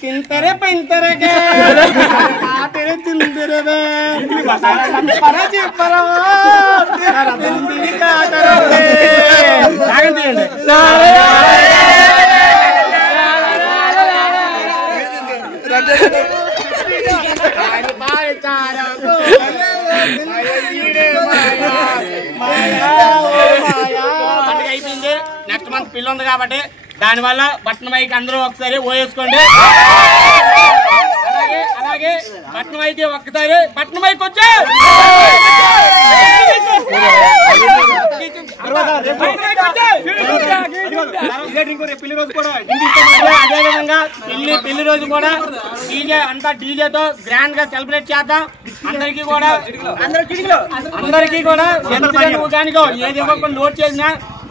తింతరే పెంతరగా తెరే తిందరే పరజి పరవా తిందిరి కాతరే ఆగండి అయిపోయింది. Next month పిల్ల ఉంది కాబట్టి దానివల్ల బట్టన మైకి అందరూ ఒకసారి ఓయేసుకోండి. అలాగే బట్టన మైకి ఒక్కసారి బట్టన మైకి వచ్చే అదేవిధంగా పెళ్లి రోజు కూడా డీజే అంతా డీజేతో గ్రాండ్ గా సెలబ్రేట్ చేద్దాం. అందరికీ కూడా దానికో ఏది ఇవ్వకుండా నోట్ చేసినా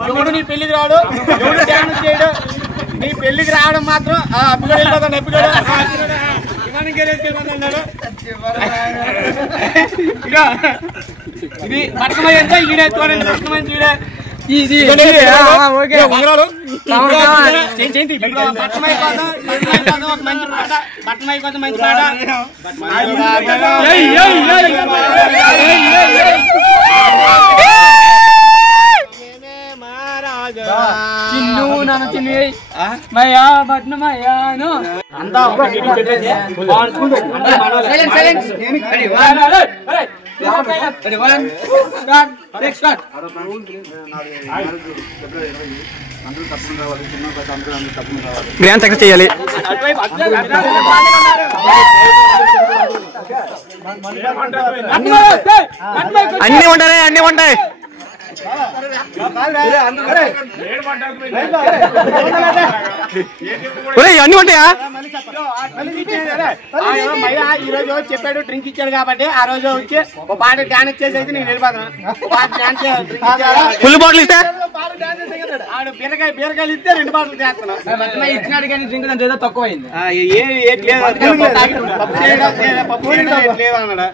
ఎవడు నీ పెళ్లికి రాడు, ఎవడు డ్యాన్స్ చేయడు. నీ పెళ్లికి రావడం మాత్రం అప్పుడు వెళ్ళిపోతాడు. ఎప్పుడు ఇది బట్టమై అంటే ఈడే చూడండి. బట్టమై ఈడే బట్టమై కోసం ఒక మంచి పాట, బట్టమై కోసం మంచి పాట. చిన్ను నన్ను చిన్ని మయా పట్నమయ్యాను అంతా గ్రాండ్ సక్సెస్ చేయాలి. అన్ని ఉంటాయి అన్ని ఉంటాయి. అన్ని ఉంటాయా? ఈ రోజు చెప్పాడు డ్రింక్ ఇచ్చాడు కాబట్టి ఆ రోజు వచ్చి ఒక పాట డాన్స్ చేసేది నేను వెళ్ళిపోతాను. ఫుల్ బాటిల్ ఇస్తే ఆడు బీరకాయలు ఇస్తే 2 బాటలు చేస్తున్నాను. ఇచ్చినాడు కానీ డ్రింక్ దాంట్లో ఏదో తక్కువ అయింది. పప్పు చేయడం లేదన్నాడు.